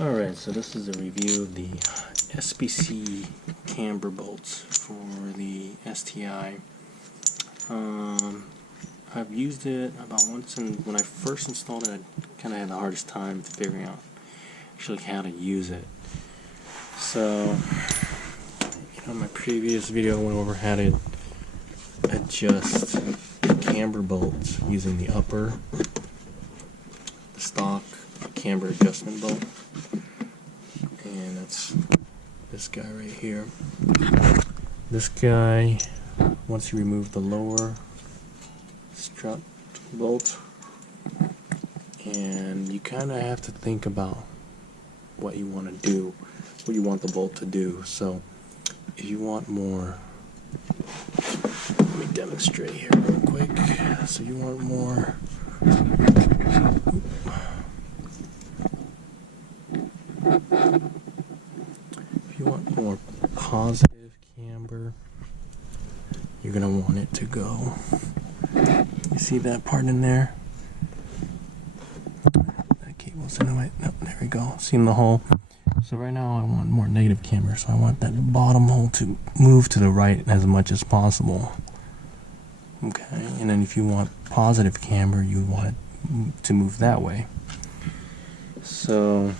Alright, so this is a review of the SPC Camber bolts for the STI. I've used it about once, and when I first installed it, I kind of had the hardest time figuring out actually how to use it. So, in my previous video I went over how to adjust the camber bolts using the stock camber adjustment bolt. And that's this guy right here. This guy, once you remove the lower strut bolt, and you kind of have to think about what you want to do, what you want the bolt to do. So if you want more, let me demonstrate here real quick. So you want more, if you want more positive camber, you're going to want it to go, you see that part in there? That cable's in the way. No, there we go. Seeing the hole? So right now I want more negative camber, so I want that bottom hole to move to the right as much as possible. Okay, and then if you want positive camber, you want it to move that way. So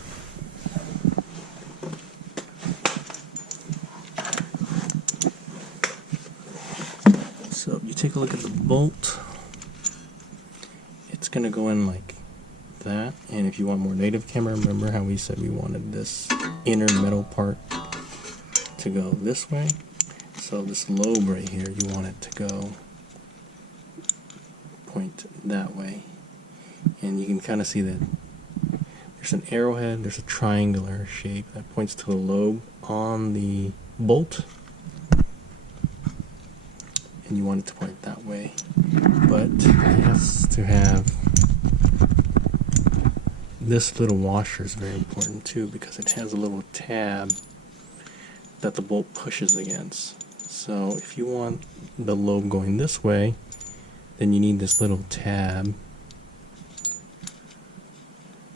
if you take a look at the bolt, it's going to go in like that. And if you want more negative camber, remember how we said we wanted this inner metal part to go this way? So this lobe right here, you want it to go point that way. And you can kind of see that there's an arrowhead, there's a triangular shape that points to the lobe on the bolt. And you want it to point that way, but it has to have this little washer is very important too, because it has a little tab that the bolt pushes against. So if you want the lobe going this way, then you need this little tab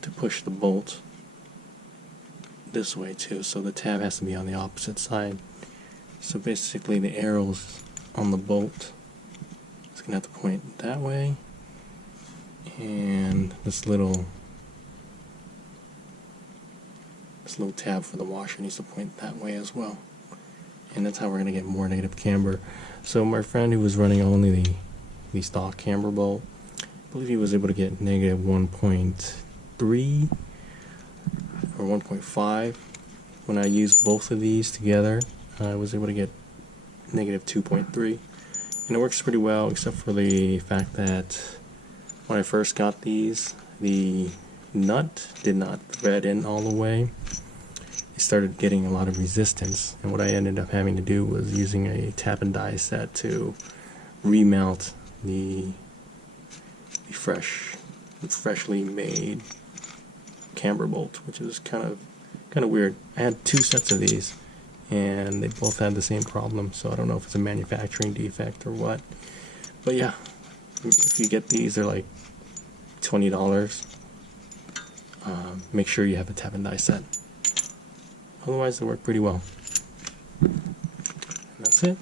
to push the bolt this way too. So the tab has to be on the opposite side. So basically the arrows on the bolt is going to have to point that way, and this little tab for the washer needs to point that way as well. And that's how we're going to get more negative camber. So my friend who was running only the stock camber bolt, I believe he was able to get negative 1.3 or 1.5. When I used both of these together, I was able to get negative 2.3, and it works pretty well, except for the fact that when I first got these, the nut did not thread in all the way. It started getting a lot of resistance, and what I ended up having to do was using a tap and die set to remount the freshly made camber bolt, which is kind of weird. I had two sets of these, and they both had the same problem, so I don't know if it's a manufacturing defect or what. But yeah, if you get these, they're like $20. Make sure you have a tap and die set. Otherwise, they work pretty well. And that's it.